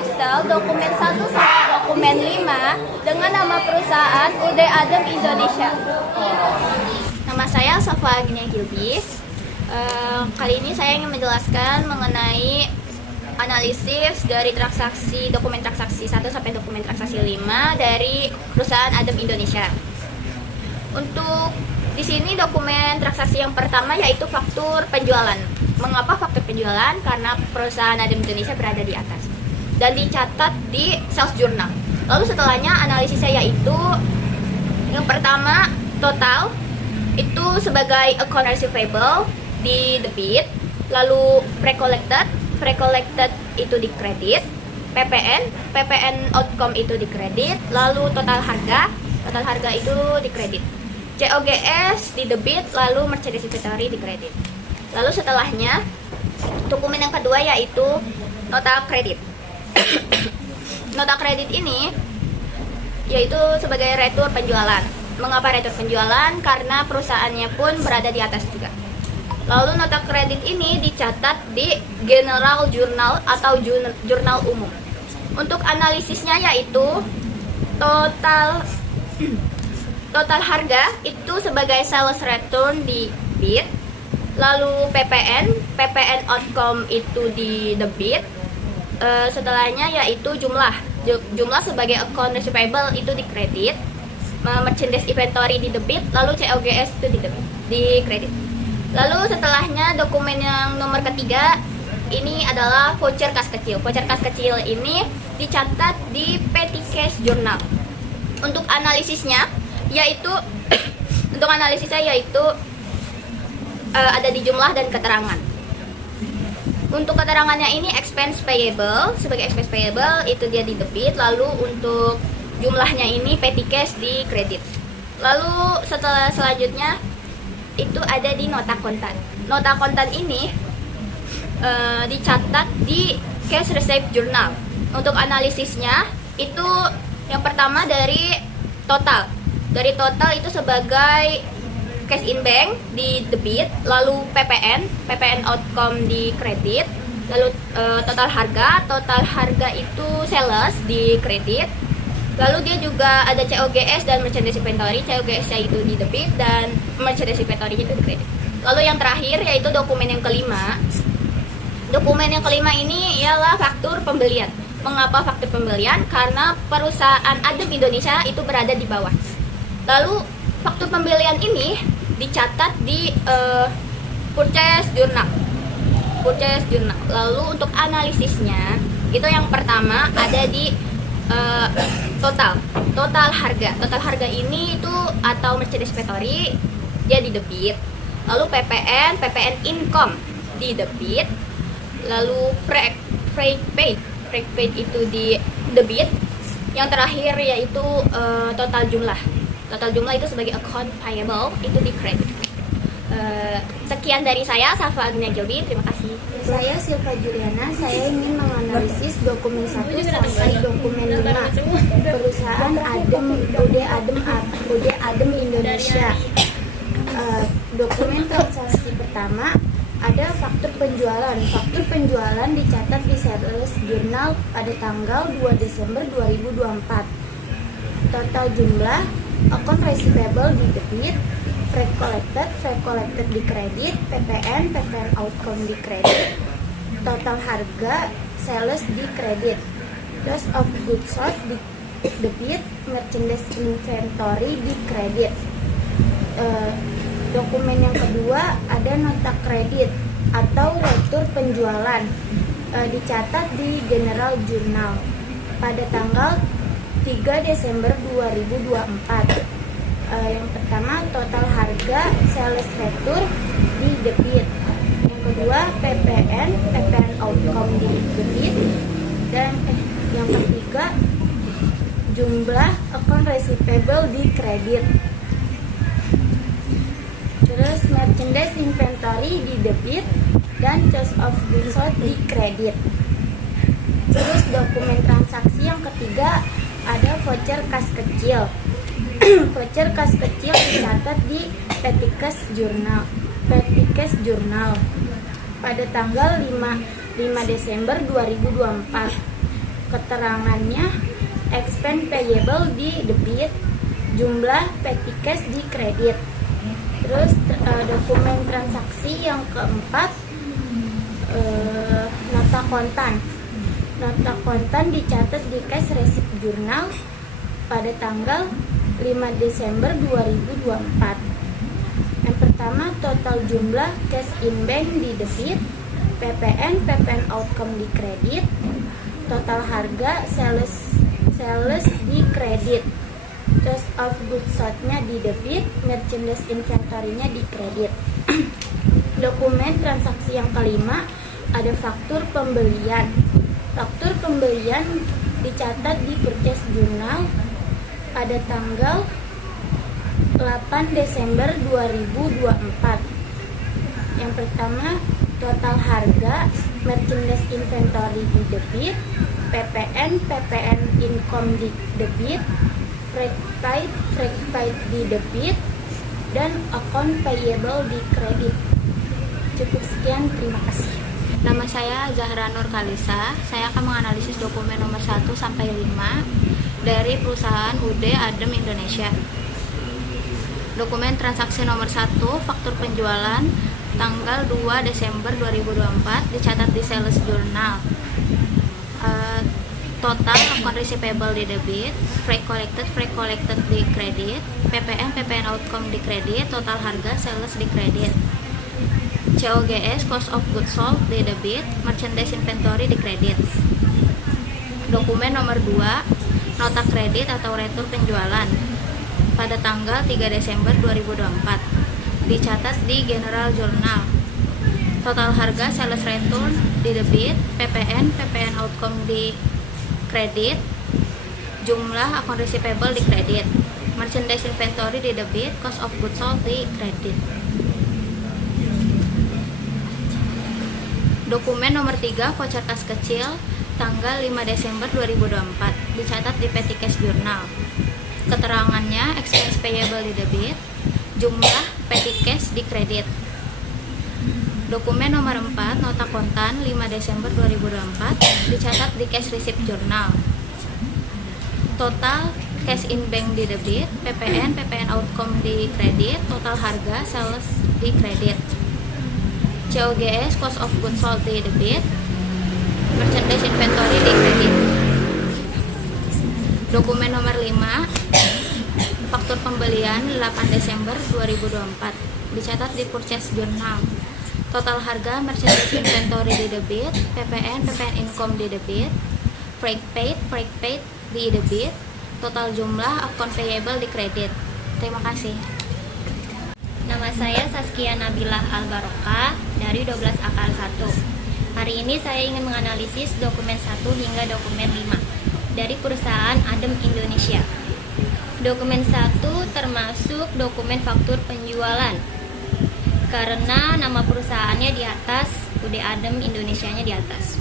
Excel dokumen 1 sampai dokumen 5 dengan nama perusahaan UD Adem Indonesia. Nama saya Safa Agnia Gilbis. Kali ini saya ingin menjelaskan mengenai analisis dari dokumen transaksi 1 sampai dokumen transaksi 5 dari perusahaan Adem Indonesia. Untuk di sini dokumen transaksi yang pertama yaitu faktur penjualan. Mengapa faktur penjualan? Karena perusahaan Adem Indonesia berada di atas dan dicatat di sales journal. Lalu setelahnya analisisnya yaitu yang pertama total itu sebagai account receivable di debit, lalu pre-collected itu di kredit, PPN outcome itu di kredit, lalu total harga itu di kredit, COGS di debit, lalu merchandise inventory di kredit. Lalu setelahnya dokumen yang kedua yaitu nota kredit. Nota kredit ini yaitu sebagai retur penjualan. Mengapa retur penjualan? Karena perusahaannya pun berada di atas juga. Lalu nota kredit ini dicatat di General Journal atau jurnal umum. Untuk analisisnya yaitu total harga itu sebagai sales return di debit, lalu PPN outcome itu di debit, setelahnya yaitu jumlah sebagai account receivable itu di kredit, merchandise inventory di debit, lalu COGS itu di kredit. Lalu setelahnya dokumen yang nomor ketiga ini adalah voucher kas kecil. Voucher kas kecil ini dicatat di petty cash journal. Untuk analisisnya yaitu ada di jumlah dan keterangan. Untuk keterangannya ini expense payable, sebagai expense payable itu dia di debit, lalu untuk jumlahnya ini petty cash di kredit. Lalu selanjutnya itu ada di nota kontan. Nota kontan ini dicatat di cash receipt journal. Untuk analisisnya itu yang pertama dari total. Dari total itu sebagai cash in bank di debit, lalu PPN outcome di kredit, lalu total harga itu sales di kredit, lalu dia juga ada COGS dan merchandise inventory. COGS-nya itu di debit dan merchandise inventory itu di kredit. Lalu yang terakhir yaitu dokumen yang kelima. Dokumen yang kelima ini ialah faktur pembelian. Mengapa faktur pembelian? Karena perusahaan Adem Indonesia itu berada di bawah. Lalu faktur pembelian ini dicatat di purchase journal. Lalu untuk analisisnya itu yang pertama ada di total harga ini itu atau merchandise inventory dia di debit, lalu PPN income di debit, lalu freight paid itu di debit, yang terakhir yaitu total jumlah itu sebagai account payable itu di kredit. Sekian dari saya, Safa Agnia Gilbis, terima kasih. Saya Silva Juliana, saya ingin menganalisis dokumen 1 sampai dokumen 5 perusahaan UD Adem Indonesia. Dokumen transaksi pertama ada faktur penjualan. Faktur penjualan dicatat di sales journal pada tanggal 2 Desember 2024. Total jumlah account receivable di debit, pre-collected di kredit, PPN outcome di kredit, total harga sales di kredit, cost of goods sold di debit, merchandise inventory di kredit. Dokumen yang kedua ada nota kredit atau retur penjualan, dicatat di General Journal pada tanggal 3 Desember 2024. Yang pertama total harga sales retur di debit, yang kedua PPN outcome di debit, dan yang ketiga jumlah account receivable di kredit. Terus merchandise inventory di debit dan cost of goods sold di kredit. Terus dokumen transaksi yang ketiga ada voucher kas kecil. Voucher kas kecil dicatat di petty cash journal pada tanggal 5 Desember 2024. Keterangannya expense payable di debit, jumlah petty cash di kredit. Terus dokumen transaksi yang keempat, nota kontan. Nota kontan dicatat di cash receipt journal pada tanggal 5 Desember 2024. Yang pertama, total jumlah cash in bank di debit, PPN outcome di kredit, total harga sales di kredit, cost of goods sold-nya di debit, merchandise inventory-nya di kredit. Dokumen transaksi yang kelima ada faktur pembelian. Faktur pembelian dicatat di purchase journal pada tanggal 8 Desember 2024. Yang pertama, total harga merchandise inventory di debit, PPN income di debit, freight paid di debit, dan account payable di kredit. Cukup sekian, terima kasih. Nama saya Zahra Nur Kalisa. Saya akan menganalisis dokumen nomor 1 sampai 5 dari perusahaan UD Adem Indonesia. Dokumen transaksi nomor 1, faktur penjualan tanggal 2 Desember 2024 dicatat di sales journal. Total account receivable di debit, freight collected di kredit, PPN outcome di kredit, total harga sales di kredit. COGS cost of goods sold di debit, merchandise inventory di kredit. Dokumen nomor 2, nota kredit atau retur penjualan pada tanggal 3 Desember 2024 dicatat di General Journal. Total harga sales return di debit, PPN outcome di kredit, jumlah account receivable di kredit, merchandise inventory di debit, cost of goods sold di kredit. Dokumen nomor 3, voucher kas kecil tanggal 5 Desember 2024 dicatat di petty cash journal. Keterangannya expense payable di debit, jumlah petty cash di kredit. Dokumen nomor 4, nota kontan 5 Desember 2024 dicatat di cash receipt journal. Total cash in bank di debit, PPN outcome di kredit, total harga sales di kredit. COGS cost of goods sold di debit, merchandise inventory di kredit. Dokumen nomor 5, faktur pembelian 8 Desember 2024 dicatat di purchase journal. Total harga merchandise inventory di debit, PPN income di debit, freight paid di debit, total jumlah account payable di kredit. Terima kasih. Nama saya Saskia Nabilah Al-Barokah dari 12 Akal 1. Hari ini saya ingin menganalisis dokumen 1 hingga dokumen 5 dari perusahaan Adem Indonesia. Dokumen 1 termasuk dokumen faktur penjualan karena nama perusahaannya di atas, UD Adem Indonesianya di atas.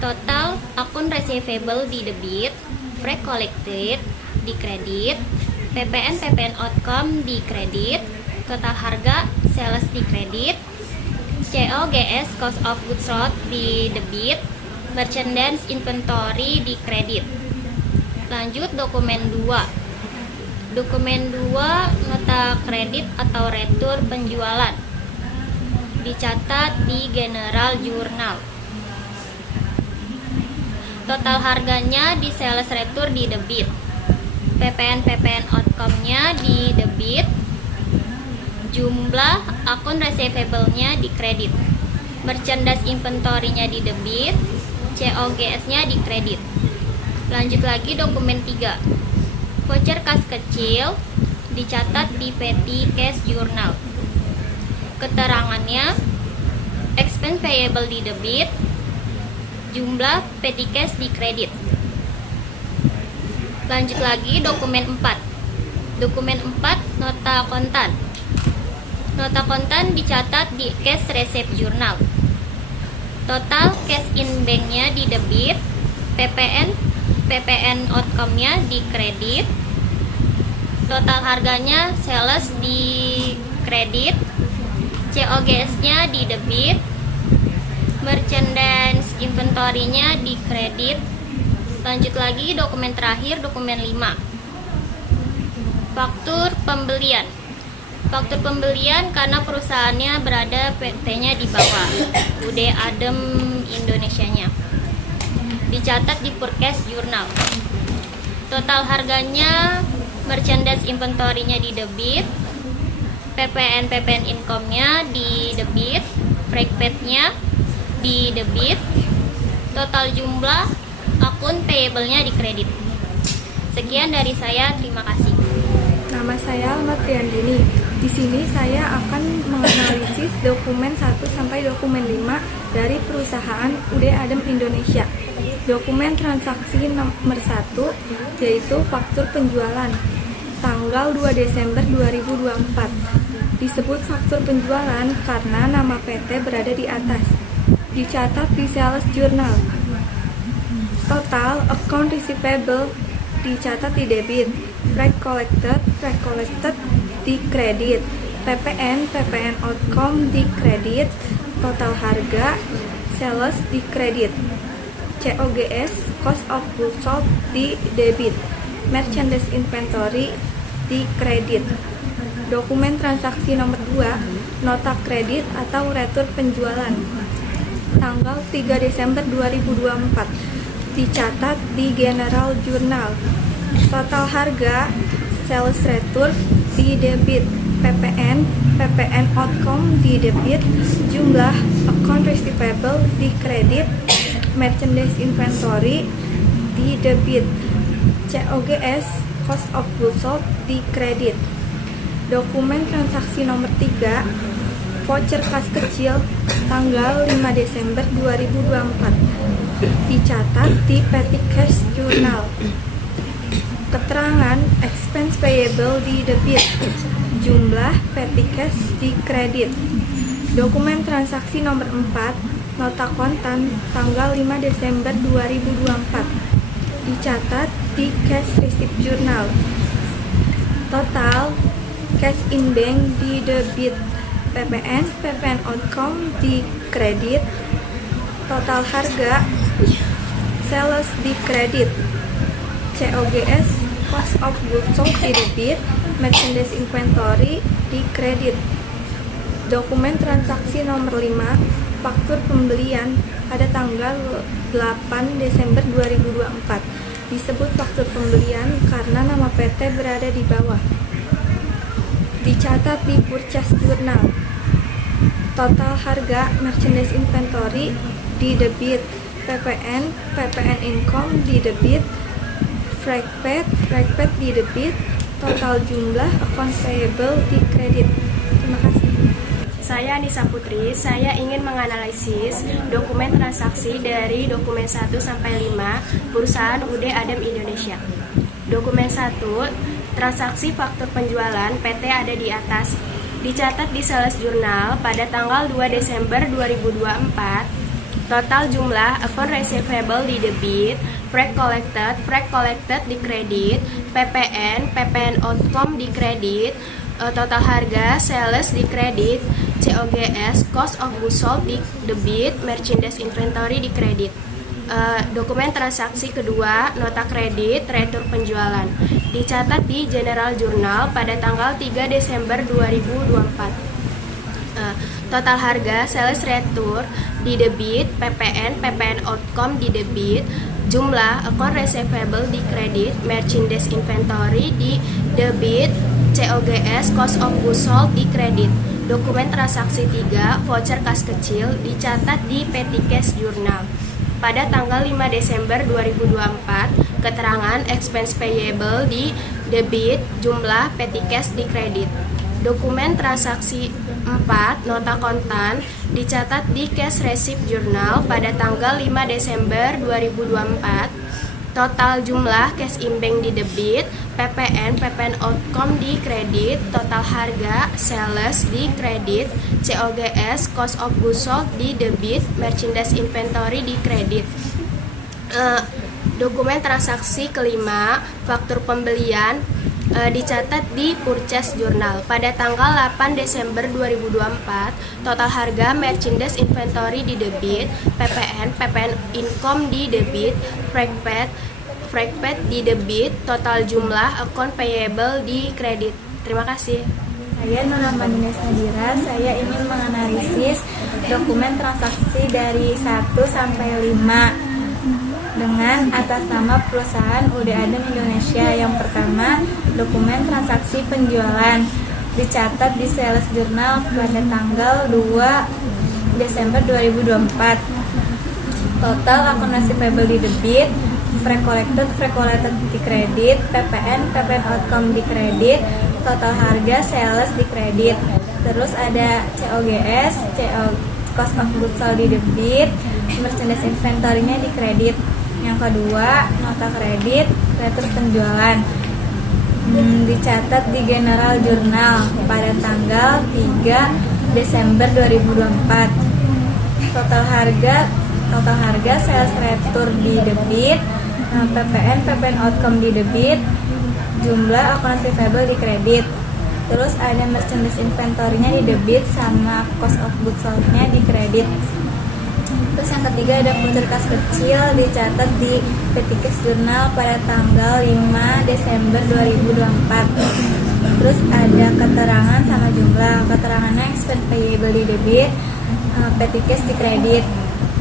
Total akun receivable di debit, freight collected di kredit, PPN outcome di kredit, total harga sales di kredit, COGS cost of goods sold di debit, merchandise inventory di kredit. Lanjut dokumen 2. Dokumen 2, nota kredit atau retur penjualan dicatat di General Journal. Total harganya di sales retur di debit, PPN outcome-nya di debit, jumlah akun receivable-nya di kredit, merchandise inventory-nya di debit, COGS-nya di kredit. Lanjut lagi dokumen 3, voucher kas kecil dicatat di petty cash journal. Keterangannya expense payable di debit, jumlah petty cash di kredit. Lanjut lagi dokumen 4. Dokumen 4, nota kontan. Nota kontan dicatat di cash receipt journal. Total cash in bank-nya di debit, PPN outcome-nya di kredit, total harganya sales di kredit, COGS-nya di debit, merchandise inventory-nya di kredit. Lanjut lagi dokumen terakhir, dokumen 5. Faktur pembelian. Faktur pembelian karena perusahaannya berada PT-nya di bawah, UD Adem Indonesianya. Dicatat di purchase journal. Total harganya merchandise inventory-nya di debit, PPN income-nya di debit, freight paid-nya di debit, total jumlah akun payable-nya di kredit. Sekian dari saya, terima kasih. Nama saya Notriandini. Di sini saya akan menganalisis dokumen 1 sampai dokumen 5 dari perusahaan UD Adem Indonesia. Dokumen transaksi nomor 1 yaitu faktur penjualan tanggal 2 Desember 2024. Disebut faktur penjualan karena nama PT berada di atas. Dicatat di sales journal. Total account receivable dicatat di debit, freight collected di kredit, PPN outcome di kredit, total harga sales di kredit, COGS cost of goods sold di debit, merchandise inventory di kredit. Dokumen transaksi nomor 2, nota kredit atau retur penjualan tanggal 3 Desember 2024, dicatat di General Journal. Total harga sales retur di debit, PPN outcome di debit, jumlah account receivable di kredit, merchandise inventory di debit, COGS cost of goods sold di kredit. Dokumen transaksi nomor 3, voucher kas kecil tanggal 5 Desember 2024, dicatat di Petty Cash Journal. Keterangan expense payable di debit, jumlah petty cash di kredit. Dokumen transaksi nomor 4, nota kontan tanggal 5 Desember 2024, dicatat di cash receipt journal. Total cash in bank di debit, PPN outcome di kredit, total harga sales di kredit, COGS cost of goods sold di debit, merchandise inventory di kredit. Dokumen transaksi nomor 5, faktur pembelian pada tanggal 8 Desember 2024. Disebut faktur pembelian karena nama PT berada di bawah. Dicatat di purchase journal. Total harga merchandise inventory di debit, PPN income di debit, freight paid di debit, total jumlah account payable di kredit. Terima kasih. Saya Anissa Putri, saya ingin menganalisis dokumen transaksi dari dokumen 1 sampai 5 perusahaan UD Adem Indonesia. Dokumen 1, transaksi faktur penjualan PT ada di atas. Dicatat di sales journal pada tanggal 2 Desember 2024. Total jumlah account receivable di debit, freight collected di kredit, PPN outcome di kredit, total harga sales di kredit, COGS cost of goods sold di debit, merchandise inventory di kredit. Dokumen transaksi kedua, nota kredit, retur penjualan, dicatat di General Journal pada tanggal 3 Desember 2024. Total harga sales retur di debit, PPN outcome di debit, jumlah account receivable di kredit, merchandise inventory di debit, COGS cost of goods sold di kredit. Dokumen transaksi 3, voucher kas kecil, dicatat di Petty Cash Journal pada tanggal 5 Desember 2024. Keterangan expense payable di debit, jumlah petty cash di kredit. Dokumen transaksi 4, nota kontan, dicatat di Cash Receipt Journal pada tanggal 5 Desember 2024. Total jumlah cash in bank di debit, PPN outcome di kredit, total harga sales di kredit, COGS cost of goods sold di debit, merchandise inventory di kredit. Dokumen transaksi kelima, faktur pembelian dicatat di purchase journal. Pada tanggal 8 Desember 2024, total harga merchandise inventory di debit, PPN income di debit, freight paid di debit, total jumlah account payable di kredit. Terima kasih. Saya Nur Rahmanina Sadira, saya ingin menganalisis dokumen transaksi dari 1 sampai 5 dengan atas nama perusahaan UD Adem Indonesia. Yang pertama, dokumen transaksi penjualan dicatat di sales journal pada tanggal 2 Desember 2024. Total akuntansi payable di debit, free collected di kredit, PPN outcome di kredit, total harga sales di kredit. Terus ada COGS, cost of goods sold di debit, merchandise inventory-nya di kredit. Yang kedua, nota kredit, returs penjualan dicatat di General Journal pada tanggal 3 Desember 2024. Total harga sales retur di debit, PPN outcome di debit, jumlah akuntansi payable di kredit. Terus ada merchandise inventory-nya di debit sama cost of goods sold-nya di kredit. Terus yang ketiga ada voucher kas kecil dicatat di Petty Cash Journal pada tanggal 5 Desember 2024. Terus ada keterangan sama jumlah. Keterangannya expense payable di debit, Petty Cash di kredit.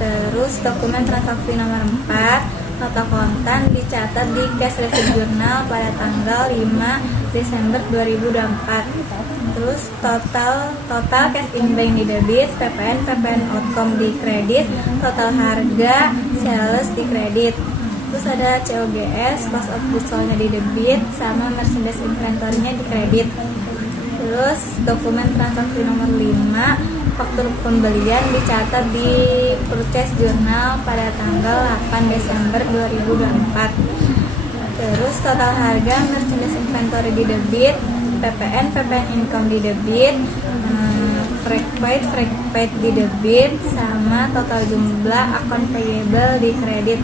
Terus dokumen transaksi nomor 4, nota kontan dicatat di Cash Receipt Journal pada tanggal 5 Desember 2024. Terus total cash in bank di debit, PPN outcome di kredit, total harga sales di kredit. Terus ada COGS, cost of goods sold-nya di debit, sama merchandise inventory-nya di kredit. Terus dokumen transaksi nomor 5, faktur pembelian dicatat di purchase journal pada tanggal 8 Desember 2024. Terus total harga merchandise inventory di debit, PPN income di debit, freight paid di debit, sama total jumlah account payable di kredit.